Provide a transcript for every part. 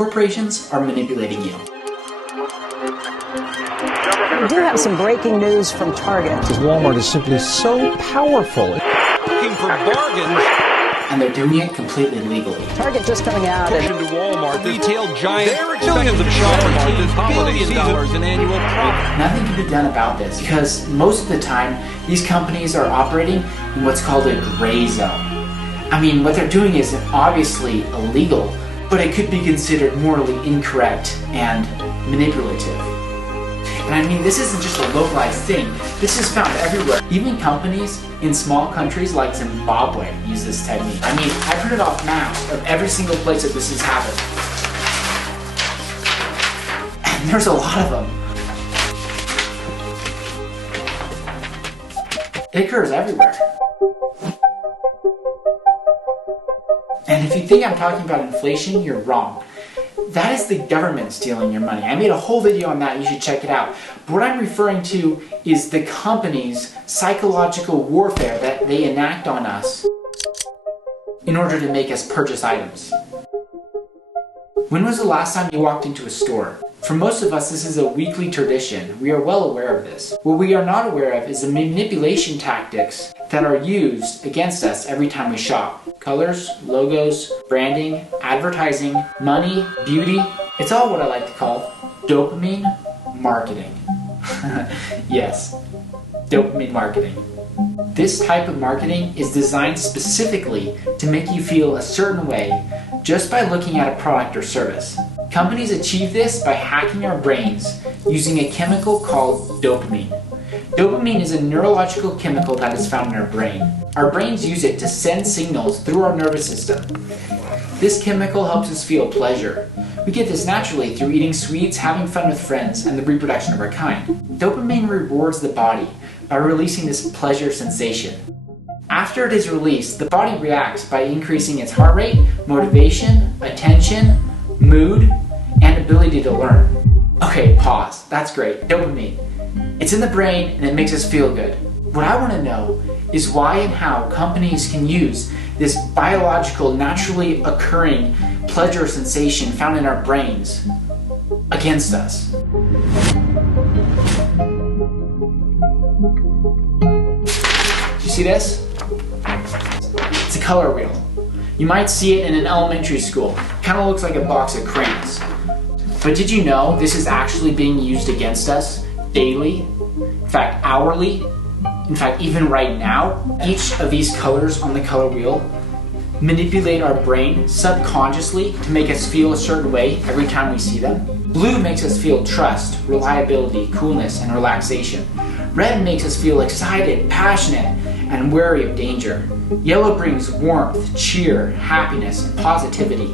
corporations are manipulating you. We do have some breaking news from Target. Walmart is simply so powerful. Looking for bargains. And they're doing it completely legally. Target just coming out. Pushing to Walmart, the retail giant. Billions of shoppers this holiday season in annual profit. Nothing can be done about this because most of the time, these companies are operating in what's called a gray zone. I mean, what they're doing is obviously illegal, but it could be considered morally incorrect and manipulative. And I mean, this isn't just a localized thing. This is found everywhere. Even companies in small countries like Zimbabwe use this technique. I mean, I printed off maps of every single place that this has happened. And there's a lot of them. It occurs everywhere. And if you think I'm talking about inflation, you're wrong. That is the government stealing your money. I made a whole video on that, you should check it out. But what I'm referring to is the company's psychological warfare that they enact on us in order to make us purchase items. When was the last time you walked into a store? For most of us, this is a weekly tradition. We are well aware of this. What we are not aware of is the manipulation tactics that are used against us every time we shop. Colors, logos, branding, advertising, money, beauty. It's all what I like to call dopamine marketing. Yes, dopamine marketing. This type of marketing is designed specifically to make you feel a certain way just by looking at a product or service. Companies achieve this by hacking our brains using a chemical called dopamine. Dopamine is a neurological chemical that is found in our brain. Our brains use it to send signals through our nervous system. This chemical helps us feel pleasure. We get this naturally through eating sweets, having fun with friends, and the reproduction of our kind. Dopamine rewards the body by releasing this pleasure sensation. After it is released, the body reacts by increasing its heart rate, motivation, attention, mood, and ability to learn. Okay, pause. That's great. Dopamine. It's in the brain and it makes us feel good. What I want to know is why and how companies can use this biological, naturally occurring pleasure sensation found in our brains against us. You see this? It's a color wheel. You might see it in an elementary school. Kind of looks like a box of crayons. But did you know this is actually being used against us daily? In fact, hourly? In fact, even right now? Each of these colors on the color wheel manipulate our brain subconsciously to make us feel a certain way every time we see them. Blue makes us feel trust, reliability, coolness, and relaxation. Red makes us feel excited, passionate, and wary of danger. Yellow brings warmth, cheer, happiness, and positivity.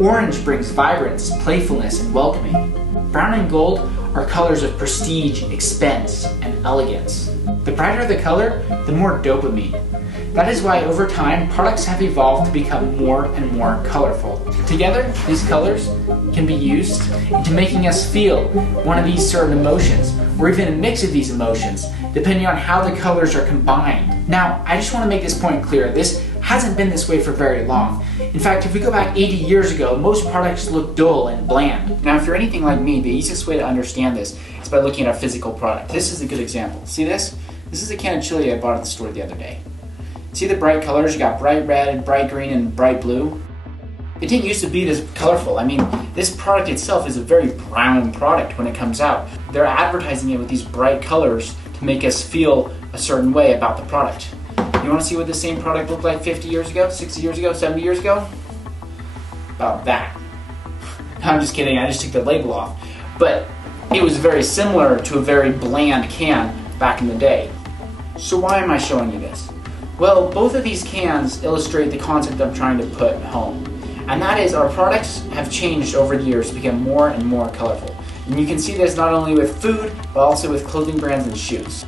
Orange brings vibrance, playfulness, and welcoming. Brown and gold are colors of prestige, expense, and elegance. The brighter the color, the more dopamine. That is why over time, products have evolved to become more and more colorful. Together, these colors can be used into making us feel one of these certain emotions, or even a mix of these emotions, depending on how the colors are combined. Now, I just want to make this point clear. This hasn't been this way for very long. In fact, if we go back 80 years ago, most products look dull and bland. Now, if you're anything like me, the easiest way to understand this is by looking at a physical product. This is a good example. See this? This is a can of chili I bought at the store the other day. See the bright colors? You got bright red, bright green, and bright blue. It didn't used to be this colorful. I mean, this product itself is a very brown product when it comes out. They're advertising it with these bright colors to make us feel a certain way about the product. You want to see what the same product looked like 50 years ago, 60 years ago, 70 years ago? About that. I'm just kidding, I just took the label off. But it was very similar to a very bland can back in the day. So why am I showing you this? Well, both of these cans illustrate the concept I'm trying to put home. And that is, our products have changed over the years to become more and more colorful. And you can see this not only with food, but also with clothing brands and shoes.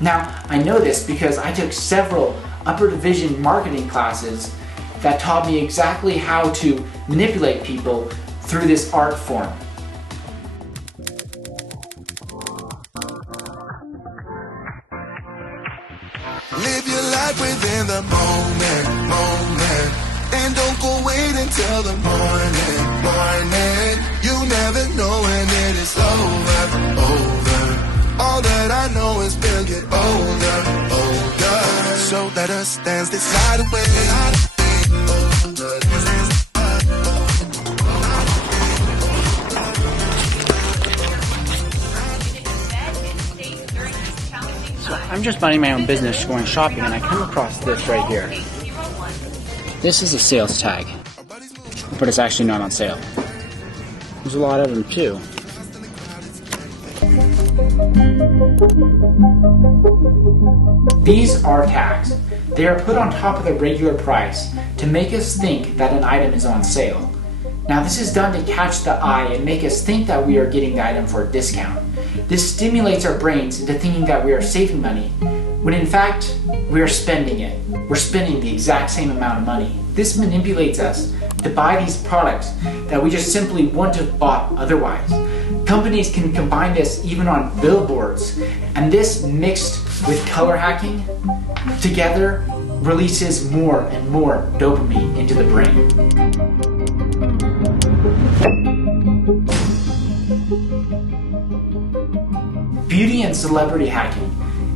Now, I know this because I took several upper division marketing classes that taught me exactly how to manipulate people through this art form. Live your life within the moment, and don't go wait until the morning. So let us dance this night away. So I'm just minding my own business going shopping and I come across this right here. This is a sales tag, but it's actually not on sale. There's a lot of them too. These are tags. They are put on top of the regular price to make us think that an item is on sale. Now this is done to catch the eye and make us think that we are getting the item for a discount. This stimulates our brains into thinking that we are saving money, when in fact, we are spending it. We're spending the exact same amount of money. This manipulates us to buy these products that we just simply wouldn't have bought otherwise. Companies can combine this even on billboards, and this mixed with color hacking together releases more and more dopamine into the brain. Beauty and celebrity hacking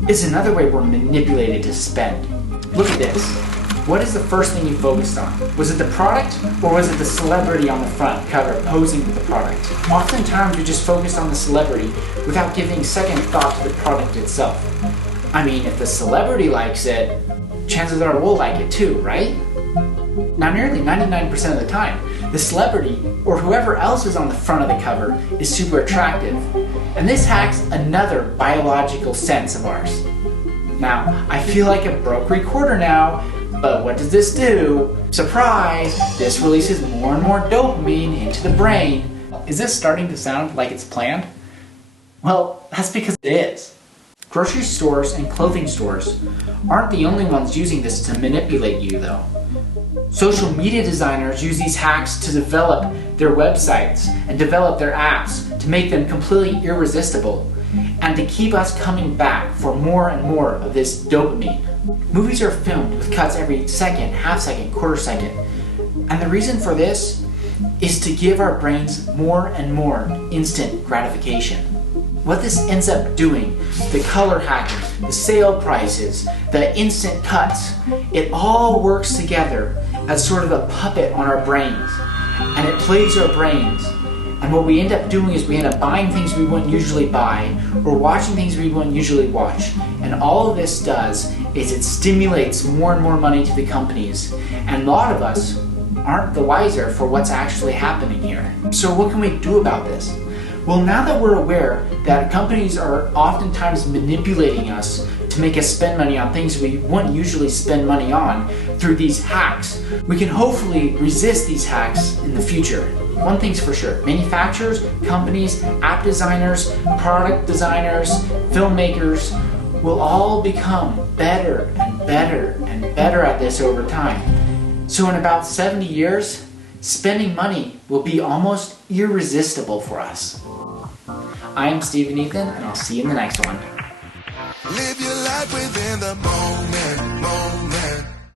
is another way we're manipulated to spend. Look at this. What is the first thing you focused on? Was it the product or was it the celebrity on the front cover posing with the product? Oftentimes we just focus on the celebrity without giving second thought to the product itself. I mean, if the celebrity likes it, chances are we'll like it too, right? Now nearly 99% of the time, the celebrity or whoever else is on the front of the cover is super attractive. And this hacks another biological sense of ours. Now, I feel like a broke recorder now, but what does this do? Surprise! This releases more and more dopamine into the brain. Is this starting to sound like it's planned? Well, that's because it is. Grocery stores and clothing stores aren't the only ones using this to manipulate you, though. Social media designers use these hacks to develop their websites and develop their apps to make them completely irresistible and to keep us coming back for more and more of this dopamine. Movies are filmed with cuts every second, half second, quarter second. And the reason for this is to give our brains more and more instant gratification. What this ends up doing, the color hacking, the sale prices, the instant cuts, it all works together as sort of a puppet on our brains. And it plays our brains. And what we end up doing is we end up buying things we wouldn't usually buy or watching things we wouldn't usually watch. And all of this does is it stimulates more and more money to the companies. And a lot of us aren't the wiser for what's actually happening here. So what can we do about this? Well, now that we're aware that companies are oftentimes manipulating us to make us spend money on things we wouldn't usually spend money on through these hacks, we can hopefully resist these hacks in the future. One thing's for sure, manufacturers, companies, app designers, product designers, filmmakers will all become better and better and better at this over time. So in about 70 years, spending money will be almost irresistible for us. I'm Stephen Ethan, and I'll see you in the next one. Live your life within the moment.